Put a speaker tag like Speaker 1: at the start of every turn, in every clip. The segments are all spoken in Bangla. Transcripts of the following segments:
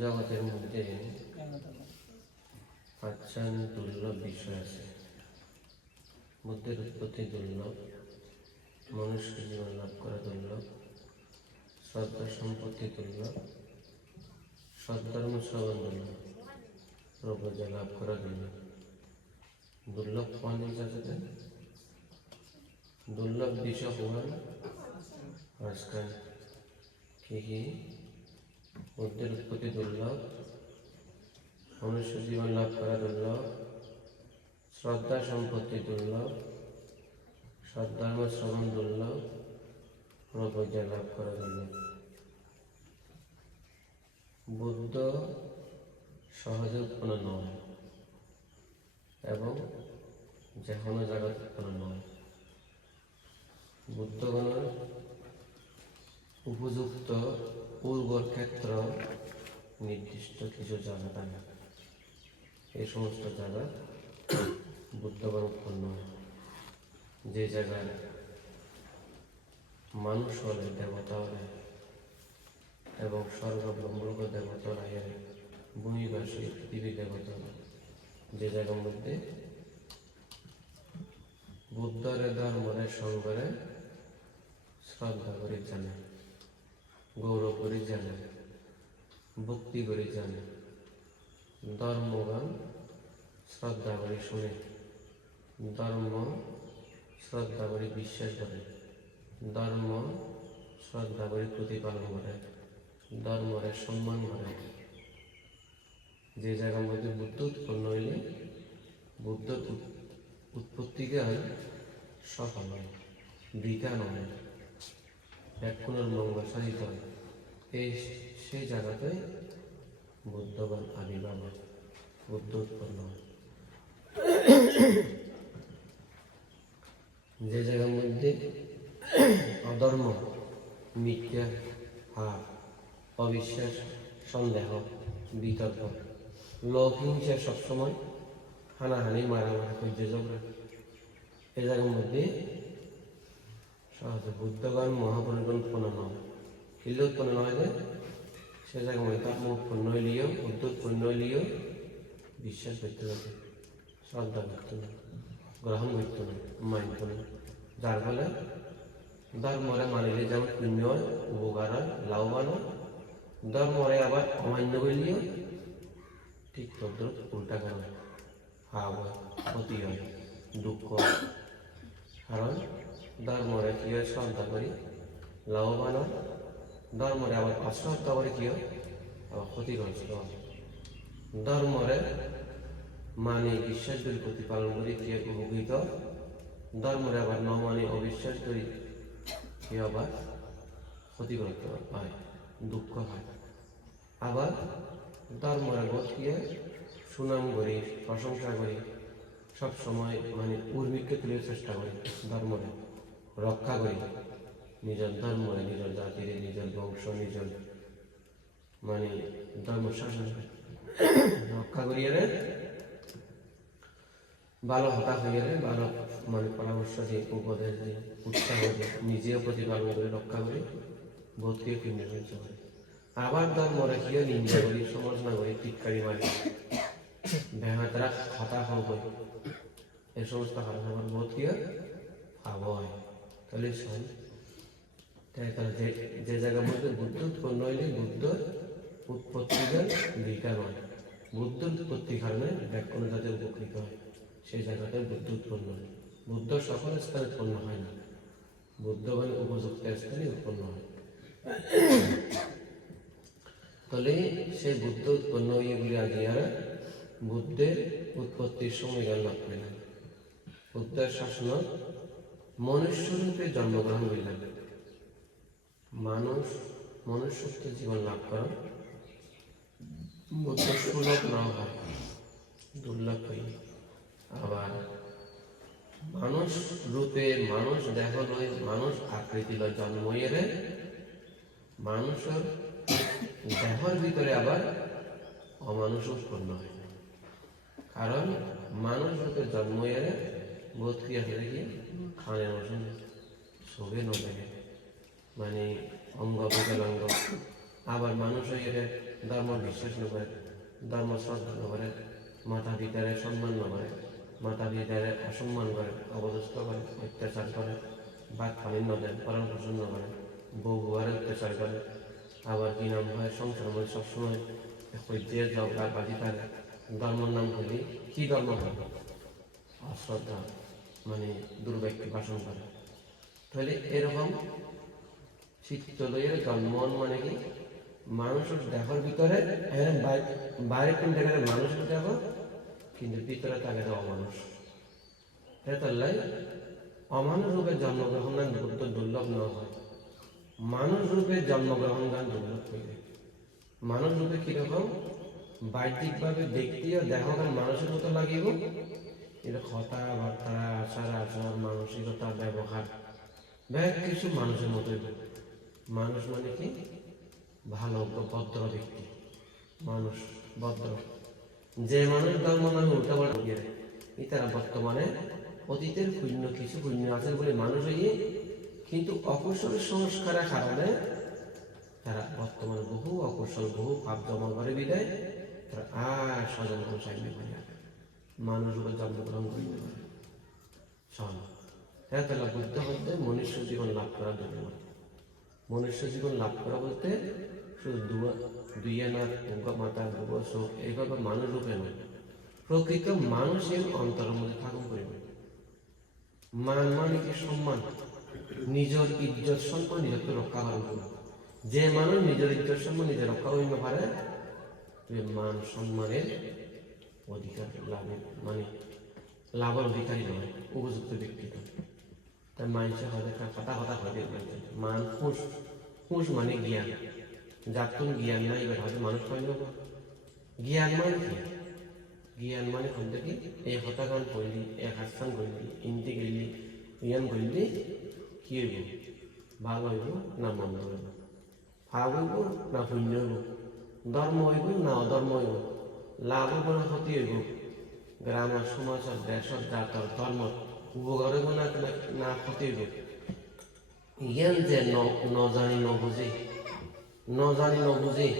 Speaker 1: জগতের মধ্যে পাঁচজন দুর্লভ বিষয় আছে। বুদ্ধের উৎপত্তি দুর্লভ মনুষ্য জীবন লাভ করা দুর্লভ শ্রদ্ধা সম্পত্তি দুর্লভ সদ্ধর্ম শ্রবণ দুর্লভ প্রভুজা লাভ করা দুর্লভ। দুর্লভ কোন আছে দুর্লভ বিষয় হওয়ার আজকাল কি বুদ্ধের উৎপত্তি দুর্লভ মনুষ্য জীবন লাভ করা দুর্লভ শ্রদ্ধা সম্পত্তি দুর্লভ, সদ্ধর্ম শ্রবণ দুর্লভ প্রবজ্ঞা লাভ করা দুর্লভ। বুদ্ধ সহজে উৎপন্ন নয় এবং যে কোনো জায়গায় উৎপন্ন নয়। বুদ্ধগণের উপযুক্ত উর্বর ক্ষেত্র নির্দিষ্ট কিছু জায়গা থাকে এই সমস্ত জায়গা বুদ্ধগণ উৎপন্ন যে জায়গায় মানুষ হলে, দেবতা হলে এবং স্বর্গ ব্রহ্মলোক দেবতারা এর ভূমিবাসী পৃথিবী দেবতা যে জায়গার মধ্যে বুদ্ধরে ধর্মরে সঙ্গরে শ্রদ্ধা করে জানে গৌরব করে জানে, ভক্তি করে জানে ধর্মগান শ্রদ্ধা করে শুনে, ধর্ম শ্রদ্ধা করে বিশ্বাস করে, ধর্ম শ্রদ্ধা করে প্রতিপালন করে, ধর্মরে সম্মান করে। যে জায়গার মধ্যে বুদ্ধ উৎপন্ন হইলে বুদ্ধ উৎ- উৎপত্তিকে হয় সফল হয় এক পুনর্মঙ্গ সাধিত হয়। এই সেই জায়গাতে বুদ্ধবান আবির্ভাব হয়, বুদ্ধ উৎপন্ন হয়। যে জায়গার মধ্যে অধর্ম, মিথ্যা, হার, অবিশ্বাস, সন্দেহ, বিতর্ক লোক হিংসা সবসময় হানাহানি, মারামারি করছে ঝগড়া এই জায়গার মধ্যে সহজে বুদ্ধগণ মহাপরিগণ উৎপন্ন নয় কিল্লে উৎপন্ন নয় যে? সে জায়গার মধ্যে তার উৎপন্ন হইলেও বুদ্ধ উৎপন্ন হইলেও, বিশ্বাস করতে হবে। শ্রদ্ধা করতে হবে। গ্রহণ করতে হবে মানতে হবে। যার ফলে ধর্মরে মানিলে যেমন পুণ্য হয়, উপকার হয়, লাভবান হয়, ধর্মরে আবার অমান্য করলেও ঠিক তদ্রুপ উল্টা করে ভাব হয় ক্ষতি হয়, দুঃখ হয়। কারণ ধর্মরে কি হয় শ্রদ্ধা করি, লাভবান হয় ধর্মরে আবার অশ্রদ্ধা করে কি হয় আবার ক্ষতিগ্রস্ত হয় ধর্মরে মানে বিশ্বাস করি প্রতিপালন করি, কি উপকৃত? ধর্মরে আবার ন মানে অবিশ্বাস করি কি আবার ক্ষতিগ্রস্ত হয়, দুঃখ হয়। আবার ধর্মরে বোধ কি সুনাম করি, প্রশংসা করি সব সময় মানে উর্মিকে তুলে চেষ্টা করি ধর্মরে। রক্ষা করি। নিজের ধর্মরে নিজের জাতির নিজের বংশ, নিজের মানে ধর্ম শাসন রক্ষা করিয়ে রে ভালো হয়ে রে ভালো মানে পরামর্শ দিয়ে, উপদেশ দিয়ে, উৎসাহ দিয়ে, নিজেও প্রতিপালন করে রক্ষা করি। বোধকে কেন্দ্র সঞ্চয় করে। আবার ধর্মরে কি হয় নিন্দা করি সমালোচনা করি টিটকারি মারি ব্যাহাতরা হতাশ হব এই সমস্ত কারণে আমার বোধ কি হয় ভাব হয় তাহলে শোন। তাই তাহলে যে যে জায়গার মধ্যে বুদ্ধ উৎপন্ন হইলে বুদ্ধ উৎপত্তিদের দুইটা নয় বুদ্ধ উৎপত্তির কারণে কোনো জাতি উপকৃত হয়। সেই জায়গাতে বুদ্ধ উৎপন্ন হয় বুদ্ধ সকল স্থানে উৎপন্ন হয় না। বুদ্ধ মানে উপযুক্ত স্থানে উৎপন্ন হয়। তাহলে সেই বুদ্ধ উৎপন্ন হয়ে বলে আজ ইয়ারা বুদ্ধের উৎপত্তির সময় লাভ করে না। বুদ্ধের শাসন মনুষ্যরূপে জন্মগ্রহণ করলেন। মানুষ মনুষ্যত্ব জীবন লাভ করা সুলভ না হয়। দুর্লভ হই আবার মানুষ রূপে মানুষ দেহ লয়, মানুষ আকৃতি লয় জন্ম এরে মানুষের দেহর ভিতরে আবার অমানুষ উৎপন্ন হয়। কারণ মানুষ রূপে জন্ম এরে বোধ ক্রিয়া ফেলে কি খানের মতন শোভে নবে মানে অঙ্গ বিকলাঙ্গ আবার মানুষ হয়ে গেলে ধর্ম বিশ্বাস না করে ধর্ম শ্রদ্ধা না করে মাতা পিতারে সম্মান না করে মাতা পিতারে অসম্মান করে অবদস্ত করে অত্যাচার করে ভাত পানি না দেন পালন পোষণ না করে বউ বুয়ারে অত্যাচার করে আবার কি নাম হয় সংসার মধ্যে সবসময় হইতে ঝগড়া বাজি থাকে ধর্মের নাম হলে কি ধর্ম হয়? অশ্রদ্ধা মানে দুর্ভাগ্য ভাষণ করে। তাহলে এরকম চিত্তলয়ের জন্ম মানে কি? মানুষের দেহর ভিতরে বাইরে কিন্তু এখানে মানুষের দেহ? কিন্তু ভিতরে থাকে যে অমানুষ। এতাল্লাই অমানুষ রূপে জন্মগ্রহণ গান বুদ্ধ দুর্লভ না হয়। মানুষ রূপে জন্মগ্রহণ গান দুর্লভ হয়ে মানুষ রূপে কীরকম? বাহ্যিকভাবে ব্যক্তি ও দেহগান মানুষের মতো লাগিব। কথাবার্তা আচার, আচরণ, মানসিকতা, ব্যবহার। ব্যাগ কিছু মানুষের মতোই। মানুষ মানে কি? ভালো, ভদ্র ব্যক্তি। মানুষ, ভদ্র। যে মানুষ ধর্ম নামে উল্টা পাল্টা তারা বর্তমানে অতীতের পুণ্য কিছু পুণ্য আছে বলে মানুষ হয়ে কিন্তু অকুশল সংস্কারের কারণে তারা বর্তমানে বহু অকুশল, বহু পাপ জমা করে বিদায়। তারা আর স্বজন সাইনে করে মানুষ উপর জন্মগ্রহণ করতে পারে শোন হ্যাঁ তাহলে বুদ্ধ হতে মনুষ্য জীবন লাভ করার জন্য মনুষ্য জীবন লাভ করা বলতে শুধু দুয়া দুই আনা গঙ্গা মাতা গোবর শোক, এইভাবে মানুষ রূপে নয়। প্রকৃত মানুষের অন্তরের মধ্যে থাকুন মান মানে কি সম্মান, নিজের ইজ্জত, সম্মান নিজেকে রক্ষা করার জন্য। যে মানুষ নিজের ইজ্জত, সম্মান নিজে রক্ষা করিতে পারে মান, সম্মানের অধিকার লাভের মানে লাভের অধিকারী নয়, উপযুক্ত ব্যক্তি তার মানুষের হয়তো কথা কথা হয়তো মান খুশ খুশ মানে জ্ঞান। যার তুমি জ্ঞান নাই, এবার হয়তো মানুষ পাইল জ্ঞান মানে কি? জ্ঞান মানে হচ্ছে কি, এই হতাগান করলি এক হাস্তান করলি ইনতে গেলি জ্ঞান করলি, কি হইব? ভালো হইব না মন্দ হইব? ভাব হইব না পুণ্য হইব? ধর্ম হইব না অধর্ম হইব? লাভ হইব না ক্ষতি হইব। গ্রামের সমাজের দেশের জাতর ধর্ম উপকার হইব না না ক্ষতি হইব। জ্ঞান যে ন- ন জানি ন বুঝে ন জানি ন বুঝে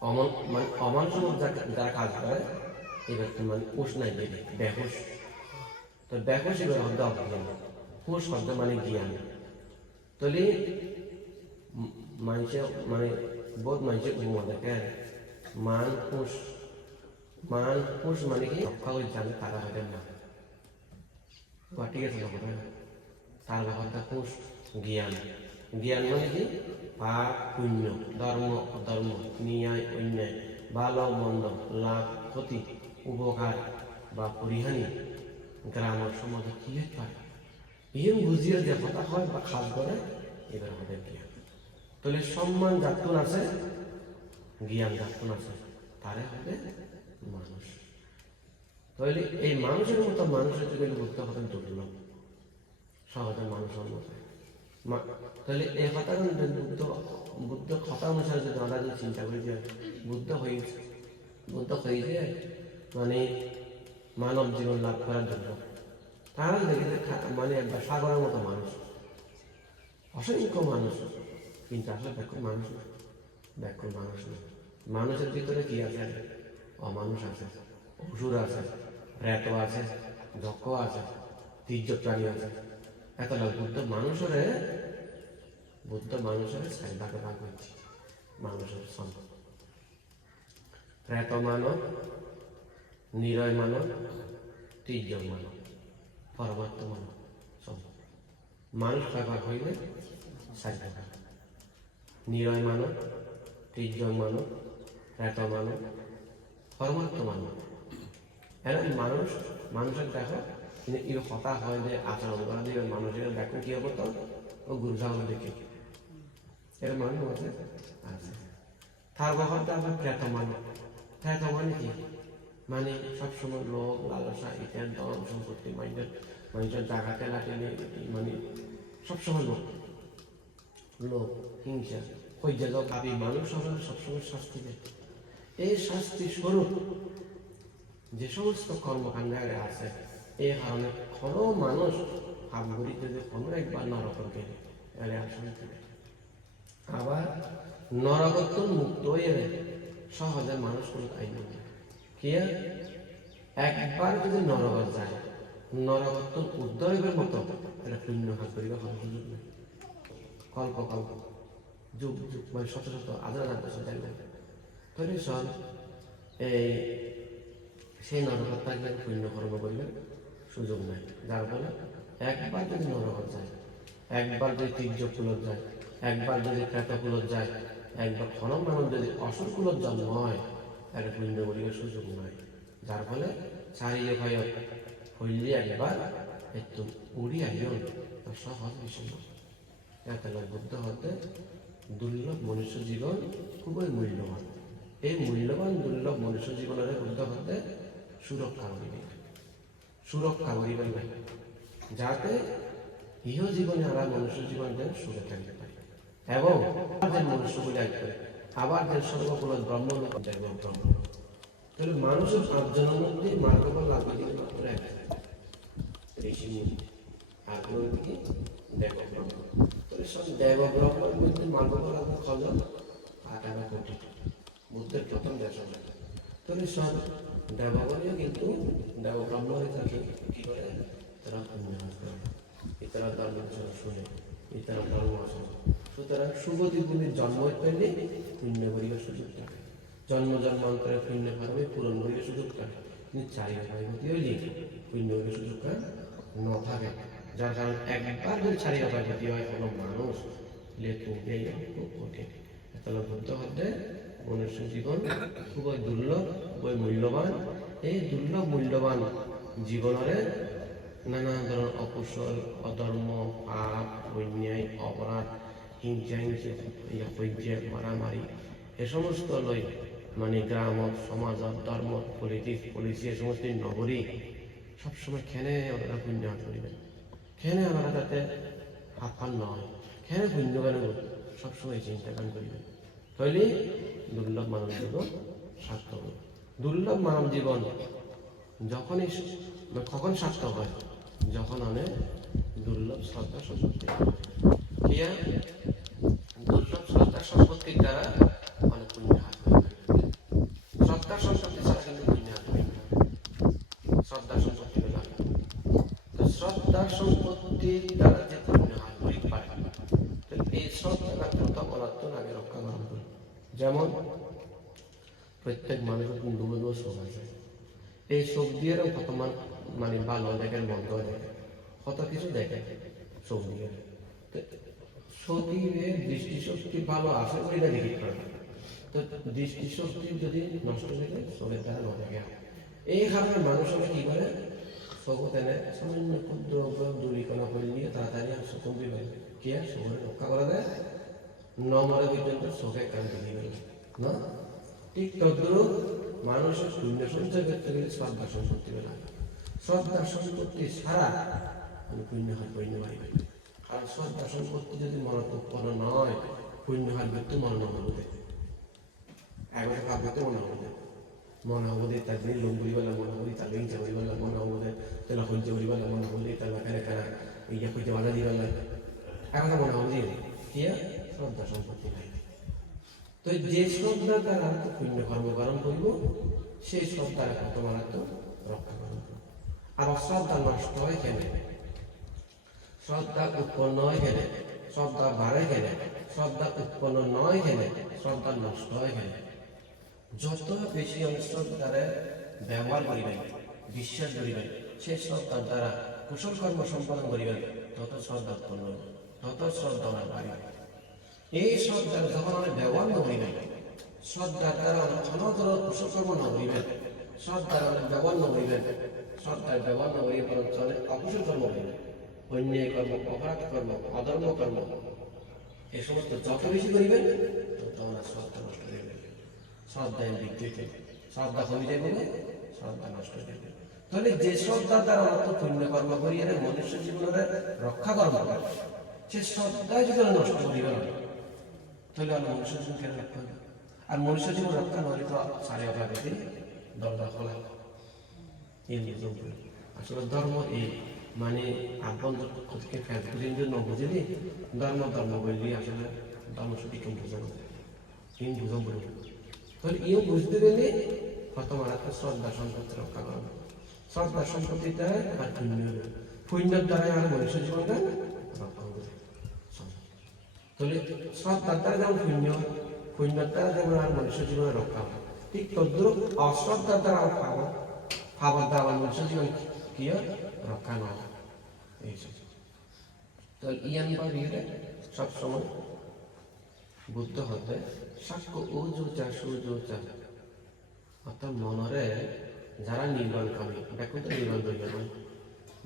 Speaker 1: অমন মানে অমানসম্মত যা- যারা কাজ করে, এই ব্যক্তি মানে উস নাই দেবে বেহুশ। তো বেহুশ এবার হদ্দ অজ্ঞান হুশ শব্দ মানে জ্ঞান। তাহলে ম- মানুষে মানে বহুত মানুষে উপমা দেখে মান হুশ মান কি? করে জানে তারা না বা ঠিক আছে তার ব্যাপারটা জ্ঞান। জ্ঞান মানে কি? পাপ পুণ্য, ধর্ম, অধর্ম, ন্যায়, অন্যায়, ভালো, মন্দ, লাভ, ক্ষতি, উপকার বা পরিহানি। গ্রামের সমাজে কি হতে পারে ইহম বুঝিয়ে যে হয় বা খাস করে এবার আমাদের জ্ঞান। তাহলে সম্মান যাতুন আছে জ্ঞান যাতুন আছে। তারে হবে মানুষ। তাহলে এই মানুষের মতো মানুষের যদি বুঝতে হবে দুর্লভ সহজে মানুষ মতো তাহলে এই কথা কিন্তু বুদ্ধ বুদ্ধ কথা অনুসারে যদি আমরা যদি চিন্তা করি যে বুদ্ধ হয়েছে বুদ্ধ হয়েছে মানে মানব জীবন লাভ করার জন্য তারা দেখি যে মানে একবার সাগরের মতো মানুষ। অসংখ্য মানুষ। কিন্তু আসলে ব্যাকুল মানুষ ব্যাকুল মানুষ না। মানুষের ভিতরে কি আছে? অমানুষ আছে, অসুর আছে প্রেত আছে যক্ষ আছে, তীর্য প্রাণী আছে। এত বুদ্ধ মানুষের বুদ্ধ মানুষের চারি ভাগে হচ্ছে মানুষের সম্পদ প্রেত মানব নিরয় মানব তীর্য মানব পরমাত্ম মানব সম্পদ মানুষ ভাগ হইলে চারি ভাগ নিরয় মানব তীর্য মানব প্রেত মানব পরমাত্ম মানব। এরা মানুষ, মানুষের দেখো কিন্তু এই হতা হয় যে আচরণ করা দিয়ে মানুষের দেখো কি হব তো ও গুরু সাগর দেখে। এর মানুষ আছে। তার ব্যাপারটা আবার প্রেত মানব। প্রেত মানে কি? মানে সবসময় লোক, লালসা ইত্যাদি দরম সম্পত্তি, মানুষের মানুষের জায়গাতে লাগে মানে সবসময় লোক। লোক, হিংসা। ওই জায়গায় পাবি মানুষ হবে সবসময় শাস্তি দেয় এই শাস্তি স্বরূপ যে সমস্ত কর্মকাণ্ডে আছে এই কারণে কোনো মানুষ হামগুড়িতে যে কোনো একবার নরকম গেলে আর আবার নরগত মুক্ত হয়ে সহজে মানুষ কোনো আইন কি একবার যদি নরগত যায় নরগত উদ্দৈবের মতো এটা পুণ্য হাত করিবা কল্প কল্প। যুগ যুগ মানে শত শত হাজার হাজার বছর তাহলে সব এই সেই নরকতাকে পুণ্য কর্ম করবেন, সুযোগ নাই। যার ফলে একবার যদি নরকত যায়, একবার যদি তীর্য কুলত যায়, একবার যদি ক্রেত কুলত যায়, একবার খনম নামন যদি অসুর কুলত জন্ম হয়, তাহলে পুণ্য করিবার সুযোগ নাই। যার ফলে চারিয়ে ভয় হইলে একবার একটু উড়ি আইন সহজ বিষয় নয় বুদ্ধ হতে দুর্লভ মনুষ্য জীবন খুবই মূল্যবান। এই মূল্যবান দুর্লভ মনুষ্য জীবনের বুদ্ধ হতে সুরক্ষা করিবেন সুরক্ষা করিবেন না, যাতে ইহ জীবনে আমরা মনুষ্য জীবন যেন সুখে থাকতে পারি। এবং যে মনুষ্য বলে আসবে আবার যে সর্বকুল ব্রহ্ম যাইব ব্রহ্ম তাহলে মানুষের পাঁচজনের মধ্যে মার্গ লাগবে কিন্তু মাত্র এক। ঋষি আর দেব ব্রহ্ম তাহলে সব দেব ব্রহ্মের মধ্যে লাগবে খজন আটানা কোটি বুদ্ধের প্রথম দর্শন তাহলে সব দেবগণীয় কিন্তু দেব ব্রহ্ম হয়ে থাকে কি করে? তারা পুণ্য করে ধর্ম শুনে, ইতারা ধর্ম আসে সুতরাং শুভদি গুণের জন্ম পেলে পুণ্য করিবার সুযোগ থাকে। জন্ম জন্মান্তরে পুণ্য ভাবে পূরণ করিবার সুযোগ থাকে। কিন্তু চারি ভাইভূতি হইলে পুণ্য করিবার সুযোগ ন থাকে। যার কারণ একবার যদি চারি ভাইভূতি হয় কোনো মানুষ লেখু নেই খুব কঠিন তাহলে বুদ্ধ মনুষ্য জীবন খুবই দুর্লভ খুবই মূল্যবান এই দুর্লভ মূল্যবান জীবনরে নানা ধরনের অকুশল অধর্ম পাপ অন্যায় অপরাধ হিংসা হিংসে পর্যায় মারামারি এ সমস্ত লই মানে গ্রাম সমাজ ধর্ম পলিটিক্স পলিসি এ সমস্ত নগরী সবসময় খেনে ওনারা পুণ্য করিবেন খেনে ওনারা তাতে হাত পান নয়। খেনে পুণ্য কেন সবসময় চিন্তা গান করিবেন তাইলে দুর্লভ মানব জীবন সার্থক। দুর্লভ মানব জীবন যখনই কখন সার্থক হয়? যখন অনেক দুর্লভ শ্রদ্ধা সম্পত্তি দুর্লভ শ্রদ্ধা সম্পত্তির দ্বারা যেমন প্রত্যেক মানুষের কিন্তু দুটো শোক আছে। এই শোক দিয়ে কত মান- ভালো দেখেন মন্দ দেখে, কত কিছু দেখে শোক দিয়ে। তো শোকিরে দৃষ্টিশক্তি ভালো আছে বলে না দেখি করে তো দৃষ্টিশক্তি যদি নষ্ট হয়ে যায়, শোকের দ্বারা ন দেখে এই কারণে মানুষ হলে কি করে? শোক তেনে সামান্য ক্ষুদ্র দূরীকরণ করে নিয়ে তাড়াতাড়ি আর শোক দিবে কি? শোকের রক্ষা করা যায়। নমরে পর্যন্ত চোখে কান্তি দিবে না? ঠিক তদ্রুপ মানুষের শূন্য সঞ্চয় করতে গেলে শ্রদ্ধা সম্পত্তি লাগে শ্রদ্ধা সম্পত্তি ছাড়া আমি পুণ্য হয় পুণ্য বাড়িবে কারণ শ্রদ্ধা সম্পত্তি যদি মনত উৎপন্ন নয়, পুণ্য হয় মৃত্যু মরণ হবে একবার কাব্যতে মনে হবে মনে হবে তার দিন লোক করিবেলা মনে হবে তার হিংসা করিবেলা মনে হবে তাহলে সহ্য করিবেলা মনে হবে তার বাকারে কারা ইয়া কইতে বাধা দিবেলা এখন মনে হবে কি? শ্রদ্ধা সম্পত্তি নাই। তো যে শ্রদ্ধা দ্বারা পুণ্য কর্ম পালন করিব, সেই শ্রদ্ধার তোমার তো রক্ষা করব। আর অশ্রদ্ধা নষ্ট হয় কেন? শ্রদ্ধা উৎপন্ন হয় কেন? শ্রদ্ধা বাড়ে কেন? শ্রদ্ধা উৎপন্ন নয় কেন? শ্রদ্ধা নষ্ট হয় কেন? যত বেশি অশ্রদ্ধারে ব্যবহার করিবেন বিশ্বাস করিবেন সেই শ্রদ্ধার দ্বারা কুশল কর্ম সম্পন্ন করিবেন তত শ্রদ্ধা উৎপন্ন তত শ্রদ্ধা আমার বাড়িবে এই যখন আমি ব্যবহার না করিবেন শ্রদ্ধার দ্বারা অনতর কুশলকর্ম না করিবেন শ্রদ্ধার ব্যবহার করিবেন শ্রদ্ধার ব্যবহার করিবে বরং চলে অকুশল কর্ম করিবেন অন্যায় কর্ম, অপরাধ কর্ম, অধর্ম কর্ম। এ সমস্ত যত বেশি করিবেন, তত আমার শ্রদ্ধা নষ্ট হয়ে যাবে শ্রদ্ধায় বৃদ্ধি হইতে শ্রদ্ধা কমিতে বলে শ্রদ্ধা নষ্ট হয়ে যাবে তাহলে যে শ্রদ্ধা দ্বারা অর্থ পুণ্য কর্ম করিয়ে মনুষ্য জীবনের রক্ষা কর্ম করে, সে শ্রদ্ধায় যদি নষ্ট করিবে না তাহলে আমরা মনুষ্য জীবন কেন রক্ষা হবে? আর মনুষ্য জীবন রক্ষা নয় তো সাড়ে অভাবে দরজা খোলা আসলে ধর্ম এই মানে আভ্যন্তর পক্ষ থেকে ফ্যাসগুলির জন্য বুঝিনি, ধর্ম ধর্ম বললি আসলে ধর্ম সত্যি কেউ বুঝানো কেউ বুঝো বলি। তাহলে ইও বুঝতে গেলে প্রথম আর একটা শ্রদ্ধা সম্পত্তি রক্ষা করা। শ্রদ্ধা সম্পত্তি দ্বারা আর পুণ্য পুণ্যের দ্বারা আর মনুষ্য জীবনটা তাহলে শ্রদ্ধার দ্বারা যেমন পুণ্য পুণ্যের দ্বারা যেমন আর মনুষ্য জীবনে রক্ষা হবে ঠিক তদ্রুপ অশ্রদ্ধার দ্বারা পাব খাবার আমার মনুষ্য জীবন কি হয়? রক্ষা না হয়। তাহলে ইয়ান বা বিয়ে সবসময় বুদ্ধ হতে সাক্ষ্য ও যোচা সুযোচা অর্থাৎ মনরে যারা নির্মাণ করে তো নির্মাণ দৈর্য নয়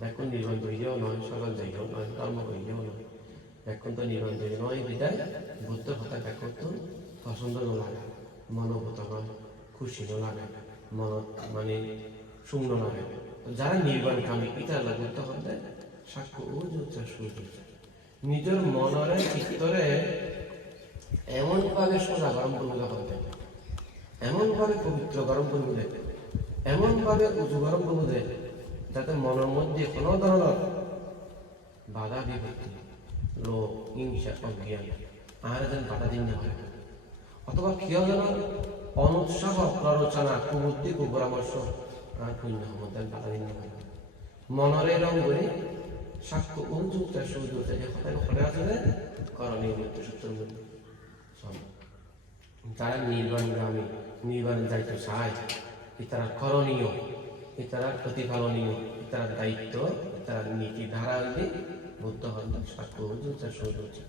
Speaker 1: দেখুন নির্মাণ দৈর্যও নয়, সরল দৈর্য নয় কর্ম দৈর্যও নয়। দেখুন তো নির্মাণ দৈর্য নয় বিদায় বুদ্ধ হতা দেখুন তো পছন্দ ন লাগে মনোভূত নয়, খুশি লাগে মন মানে শূন্য লাগে যারা নির্বাণ কামী হলো বুদ্ধ হতে সাক্ষ্য ও যোচা সুযোচা নিজের মনরে, চিত্তরে এমন ভাবে সোজা গরম করবে হতে এমন ভাবে পবিত্র গরম করবে দে এমন ভাবে উঁচু গরম করবে দে যাতে মনের মধ্যে কোনো ধরনের বাধা বিপত্তি লোক হিংসা অজ্ঞান আর যেন বাধা দিন না হয়। অথবা কেউ যেন অনুৎসাহ প্ররোচনা কুবুদ্ধি কুপরামর্শ আর পুণ্য মধ্যে বাধা দিন না হয়। মনরে রং করে সাক্ষ্য ঘটে আছে করণীয় মৃত্যু সূত্রের মধ্যে সব যারা নির্বাণগামী নির্বাণে যাইতে চায় ইতারা করণীয় ইতারা প্রতিফলনীয় ইতারা দায়িত্ব ইতারা নীতি ধারা সাক্ষ্য উজুচা সুজুচা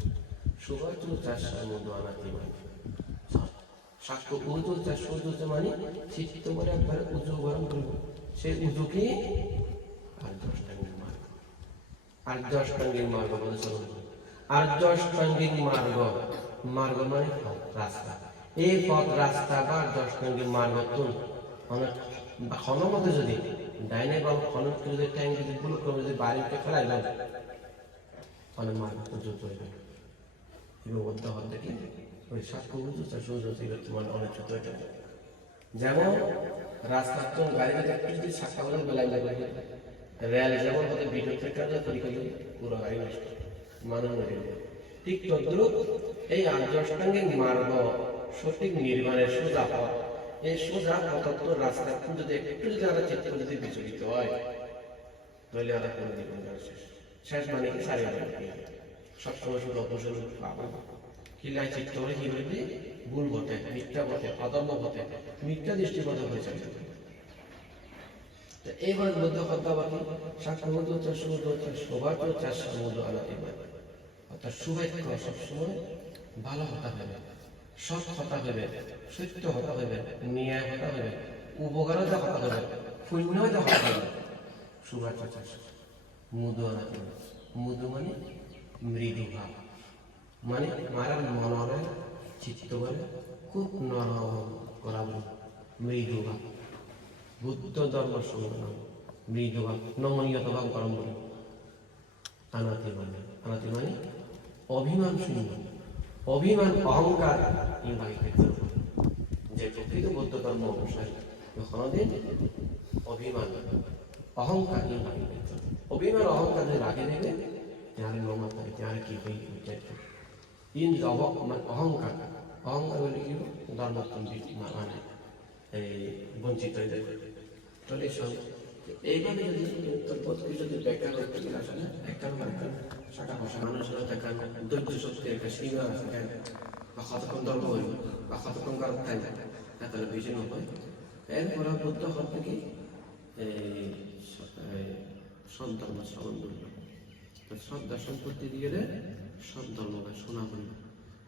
Speaker 1: সুভাচুচা সমুদ্র আনাতি মানে সাক্ষ্য উজুচা সুজুচা মানে চিত্ত বলে একবার উজু গরম করব সেই উজুকে আর্য অষ্টাঙ্গিক মার্গ আর্য অষ্টাঙ্গিক মার্গ বলে চলুন আর্য অষ্টাঙ্গিক মার্গ মার্গ মানে রাস্তা এই পথ রাস্তা বা আর্য অষ্টাঙ্গিক মার্গ অনেক ক্ষণমতে যদি ডাইনে বা ক্ষণত যদি ট্যাঙ্ক যদি ভুল করে যদি বাড়িতে ফেলাই দেন তাহলে মার্গ পর্যন্ত হইবে এবং বলতে হবে কি ওই সাক্ষ্য বুঝো চারশো বুঝো তোমার অনেক ছোট এটা যেমন রাস্তার তো গাড়িতে একটু যদি সাক্ষা বলে বেলাই লাগে রেল যেমন হতে থেকে পরীক্ষা দিলে পুরো গাড়ি নষ্ট। যাবে। ঠিক তদ্রুপ এই আর্য অষ্টাঙ্গিক মার্গ সঠিক নির্মাণের সোজা পথ। এই সোজা পথত্ব রাস্তা যদি একটু যদি আমরা চিত্ত যদি বিচলিত হয়, তাহলে আমরা কোনো জীবন শেষ শেষ মানে সারি সবসময় শুধু অপসর পাবো কিলাই চিত্ত হলে কি হইবে? ভুল ঘটে, মিথ্যা ঘটে, অধর্ম ঘটে, মিথ্যা দৃষ্টিগত হয়ে যাবে। তো এইবার মধ্যে কথা বাকি সাক্ষমত হচ্ছে সমুদ্র হচ্ছে সবার হচ্ছে সমুদ্র আলাদা অর্থাৎ শুভেচ্ছা সবসময় ভালো হতা হবে সৎ হতে হবে সত্য হতা হবে ন্যায় হতে হবে উপকারতা হতে হবে পুণ্যতা হতে হবে শুভেচ্ছা চাষ আনাতে হবে মধু মানে মৃদু ভাব। মানে মারার মনরে চিত্ত বলে খুব নরম করা বলে। মৃদু ভাব। বুদ্ধ ধর্ম সংগ্রাম মৃদু ভাব। নমনীয়ত ভাব গরম বলে। আনাতি মানে আনাতি মানে অভিমান শূন্য। অভিমান অহংকার বাড়িতে যে প্রকৃত বৌদ্ধ ধর্ম অনুসারী কোনোদিন অভিমান, অহংকার বাড়িতে অভিমান অহংকার যদি রাখে দেবে তাহলে নমাত থাকে তাহলে কি হই ইন অব মানে অহংকার অহংকার হলে কি ধর্মাত্ম মানে এই বঞ্চিত হয়ে যাবে তাহলে সব এইভাবে যদি পথকে যদি ব্যাখ্যা করতে গেলে আসলে একটা একটা শাখা ভাষা মানুষের দেখা ধৈর্য শক্তি একটা সীমা আছে বা কতক্ষণ ধর্ম হইব বা কতক্ষণ কারণ খাই তাহলে বেশি নয় এরপরে বুদ্ধ হতে কি সদ্ধর্ম শ্রবণ করল তো সম্পত্তি দিয়ে সৎ ধর্মকে শোনা বলল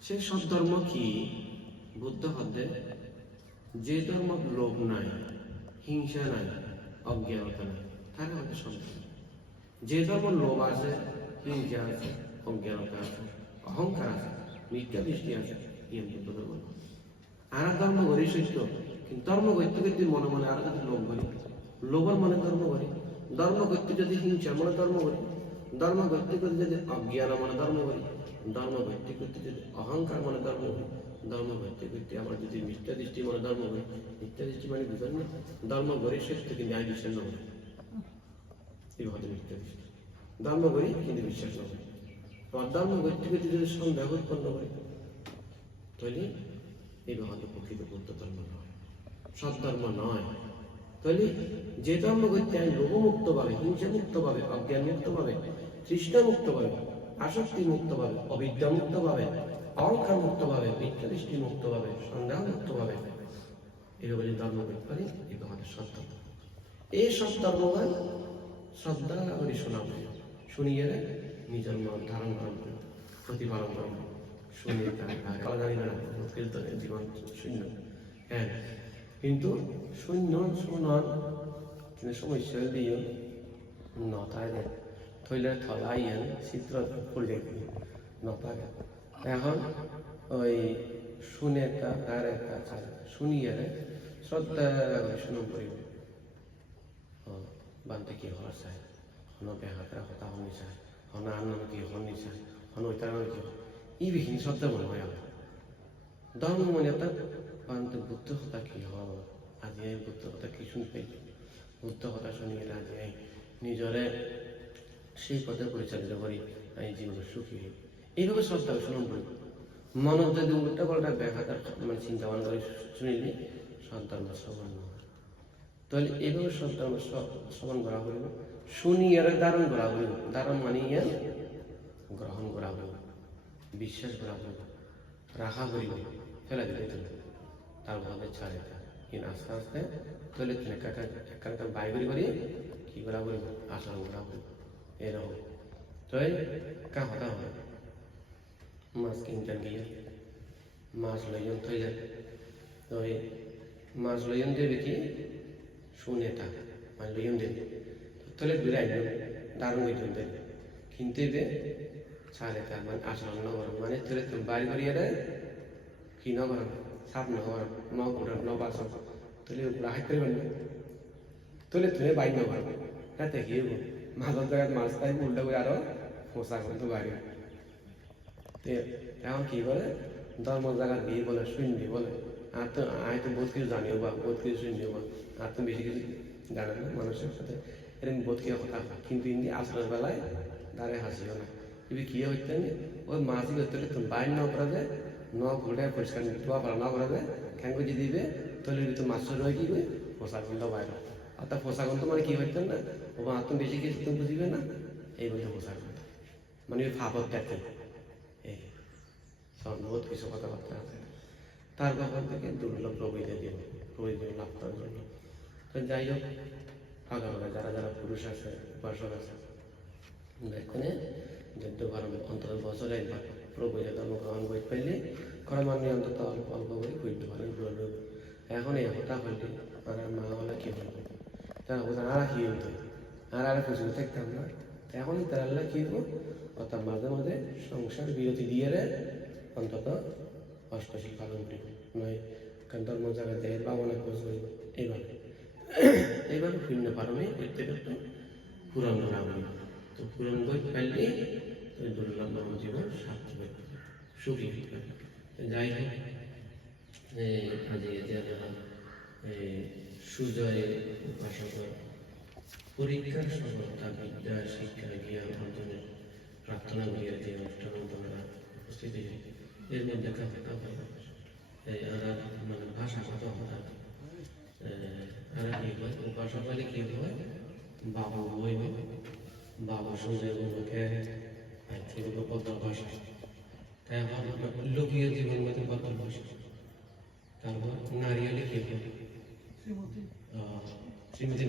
Speaker 1: সেই সৎ ধর্ম কি? বুদ্ধ হতে যে ধর্ম লোভ নাই, হিংসা নাই, অজ্ঞানতা নাই, তাহলে হতে সন্তান যে ধর্ম লোভ আছে, হিংসা আছে, অজ্ঞানতা আছে, অহংকার আছে, মিথ্যা দৃষ্টি আছে ইয়ে বুদ্ধ ধর্ম আর ধর্ম করি সত্য, কিন্তু ধর্ম করতে করতে মনে মনে আর যদি লোভ করি লোভের মনে ধর্ম করি ধর্ম করতে যদি হিংসা, মনে ধর্ম করি ধর্ম করতে যদি অজ্ঞান মনে ধর্ম করি ধর্ম করতে যদি অহংকার মনে ধর্ম করি ধর্ম করতে আবার যদি মিথ্যা দৃষ্টি মনে ধর্ম করি মিথ্যা দৃষ্টি মানে বুঝেন না ধর্ম? করি সত্য কিন্তু আই বিশ্বাস নয়। এই হতে মিথ্যা দৃষ্টি। ধর্ম করি কিন্তু বিশ্বাস নয়। ধর্ম করতে করতে যদি সন্দেহ উৎপন্ন করে, তাহলে এই হয়তো প্রকৃত বুদ্ধ ধর্ম নয়। সৎধর্ম নয়। তাহলে যে ধর্ম করতে আমি লোভমুক্ত পাবে হিংসা মুক্ত পাবে অজ্ঞান মুক্ত পাবে তৃষ্ণা মুক্ত পাবে আসক্তি মুক্ত পাবে অবিদ্যা মুক্ত পাবে অহংকার মুক্ত পাবে মিথ্যা দৃষ্টি মুক্ত পাবে সন্দেহ মুক্ত পাবে এগুলো যদি ধর্ম করতে পারি এগুলো আমাদের সৎধর্ম এই সৎধর্ম হয় শ্রদ্ধা করে শোনা শুনিয়ে নিজের মন ধারণ করা প্রতিপালন করা শুনে না জীবন শূন্য। হ্যাঁ কিন্তু শূন্য শোনার কিন্তু সমস্যা দিয়ে নতায় দেয়। থইলে থলাই আন চিত্র ফুলে নতায় এখন ওই শুনে একটা তার একটা চাল শুনিয়ে শ্রদ্ধা শুনুন করিব। বানতে কি হওয়ার চাই? হন বেহাতরা হতা হনি চাই? হন আন্ন কি হনি চাই? হন ওইটার কি ই বিহীন মনে হয় ধর্ম মানে বানতে বুদ্ধ কথা কি? হওয়া আজি এই বুদ্ধ কথা কি শুনতে বুদ্ধ কথা শুনি গেলে আজি এই নিজরে সেই পথে পরিচালিত করি আমি জীবনে সুখী হই এইভাবে শ্রদ্ধা শুনুন করি মনত যদি উল্টা পাল্টা ব্যাঘাত মানে চিন্তা ভাবনা করে শুনিলে সন্তান নয় তাহলে এইভাবে সন্তান শ্রবণ করা হইব শুনি আর ধারণ করা হইব ধারণ মানে ইয়ার গ্রহণ করা হইব বিশ্বাস করা হইব রাখা করিব ফেলা দিলে ভাবে ছাড়ে কিন্তু আস্তে আস্তে তাহলে তুমি একা একা বাই করি করি, কি করা হইব আচরণ করা হইব এরকম। তাই কা হতা হয়। মাছ কিনতেন গিয়ে। মাছ লইজন থই যায় তো মাছ লইজন দেবে কি শুনে তা মানে লইজন দেবে তাহলে ঘুরে আইন দারুণ হইতেন দেবে কিনতে দে ছাড়ে তা মানে আচরণ ন করো মানে তাহলে বাড়ি করিয়ে দেয় কি ন করো সাপ ন করো ন করো ন তাহলে তুমি বাইক ন তাতে কি হব মাছের জায়গায় মাছ তাই উল্টা করে আরও ফোসা করতে বাইরে তে, এখন কি করে ধর্ম জায়গা দিয়ে বলে শুনবি বলে। আর তো আমি তো বহুত কিছু জানিও বা বহুত কিছু শুনিও বা আর তো বেশি কিছু জানে না মানুষের সাথে এরকম বহুত কিছু কথা হয়। কিন্তু ইন্দি আসরের বেলায় দাঁড়ে হাসিও না এবার কি হইতে ওই করতে হলে তুমি বাইর ন করা যায় ন ঘুরে পরিষ্কার ধোয়া পারা ন খ্যাং করে দিবে তাহলে তো মাছের রয়ে কি পোশা গন্ধ বাইরে আর তা পোশা গন্ধ মানে কি হইতেন না ও আর তুমি বেশি কিছু তুমি বুঝিবে না এই বলতে পোশা গন্ধ মানে ফাপত দেখতে এই সব বহুত কিছু কথাবার্তা আছে তার ব্যাপার থেকে দুর্লভ প্রবৃতি দিব প্রবৃতি লাভ করার জন্য তো যাই হোক ফাঁকা যারা যারা পুরুষ আছে উপাসক আছে দেখনে যুদ্ধ পারবে অন্তত বছরে একবার প্রবৃতি ধর্ম গ্রহণ করে ফেললে ক্রমান্বয়ে অন্তত অল্প অল্প করে করতে পারে দুর্লভ এখন এই হতা হইলে আর মা হলে কি হলো তারা বোঝান আর কি হতো আর আর কিছু থাকতাম না। এখনই তারা কি হব অর্থাৎ মাঝে মাঝে সংসার বিরতি দিয়ে অন্তত অষ্টশীল পালন করি নয়, কারণ ধর্ম জায়গা দেয় বাবনা খোঁজ করি এইভাবে। এইভাবে পালনে করতে করতে পুরাণ করা হবে তো পুরাণ বই ফেললে তো দুর্লভ জীবন সার্থক সুখী যাই হোক আজ এই সুজয়ের উপাসক পরীক্ষার সফলতা বিদ্যা, শিক্ষা, জ্ঞান অর্জনে প্রার্থনা করিয়া যে অনুষ্ঠান তোমরা উপস্থিত এর মধ্যে কথা আর মানে ভাষা কত হয় আর কি হয়? উপাসা বলে কি হয়? বাবা বই বাবা শুনে গুলোকে ভাষা তারপর লোকীয় জীবন মধ্যে কত ভাষা তারপর নারী হলে কি হয় শ্রীমতী।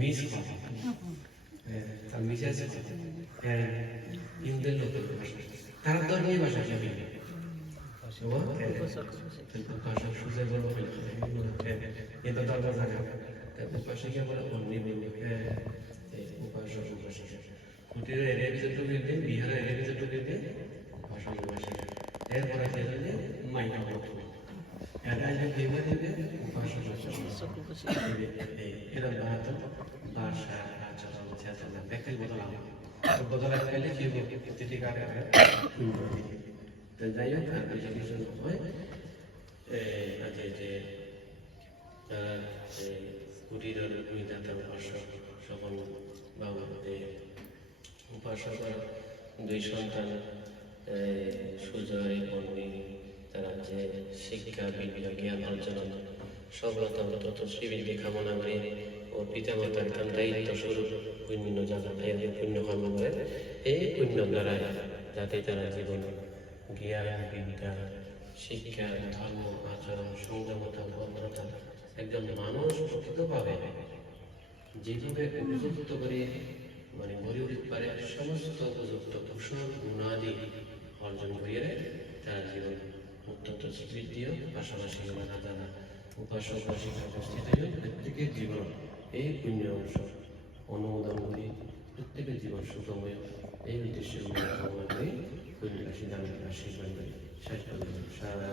Speaker 1: মিস কথা তার মিস আছে। হ্যাঁ হিন্দুদের লোকের ভাষা তার ধর্মীয় ভাষা কি হবে? এটা ধর্ম জানা উপাসকে। বলে অন্য হ্যাঁ উপাসক। কুটির এরিয়া ভিতরে ঢুকে বিহার এরিয়া ভিতরে ঢুকে উপাসক উপাসক এরপরে কি হলে মাইনা বলতো এরা ভাত ভাষা আচরণ চেতনা দেখতে বদল বদল গেলে কি হবে প্রতিটি কারে যাই হোক আর কিছু কিছু হয় আজকে যে তারা কুটিরের ভূমিদাতা উপাসক সকল বাবা করা দুই সন্তান সুজয় বন্নি তারা যে শিক্ষা, বিদ্যা, জ্ঞান অর্জন, সফলতা তত শ্রীবৃদ্ধি কামনা করে ও পিতামাতার কান দায়িত্ব স্বরূপ পুণ্য জানা পুণ্য কর্ম করে এই পুণ্য দ্বারা যাতে তারা জীবন, জ্ঞান, বিদ্যা, শিক্ষা, ধর্ম, আচরণ সংযমতা ভদ্রতা একজন মানুষ প্রকৃতভাবে যেভাবে উপযুক্ত করে মানে উঠতে পারে সমস্ত উপযুক্ত কুশল গুণাদি অর্জন করিয়ে তার জীবন অত্যন্ত তৃতীয় পাশাপাশি না জানা উপাসক উপাসিকা উপস্থিত হয়ে প্রত্যেকের জীবন এই পুণ্য অংশ। অনুমোদন করি প্রত্যেকের জীবন সুখময়। এই উদ্দেশ্যে কামনা করি পুণ্য রাশি দান আশীর্বাদ করি। শেষ পর্যন্ত সারা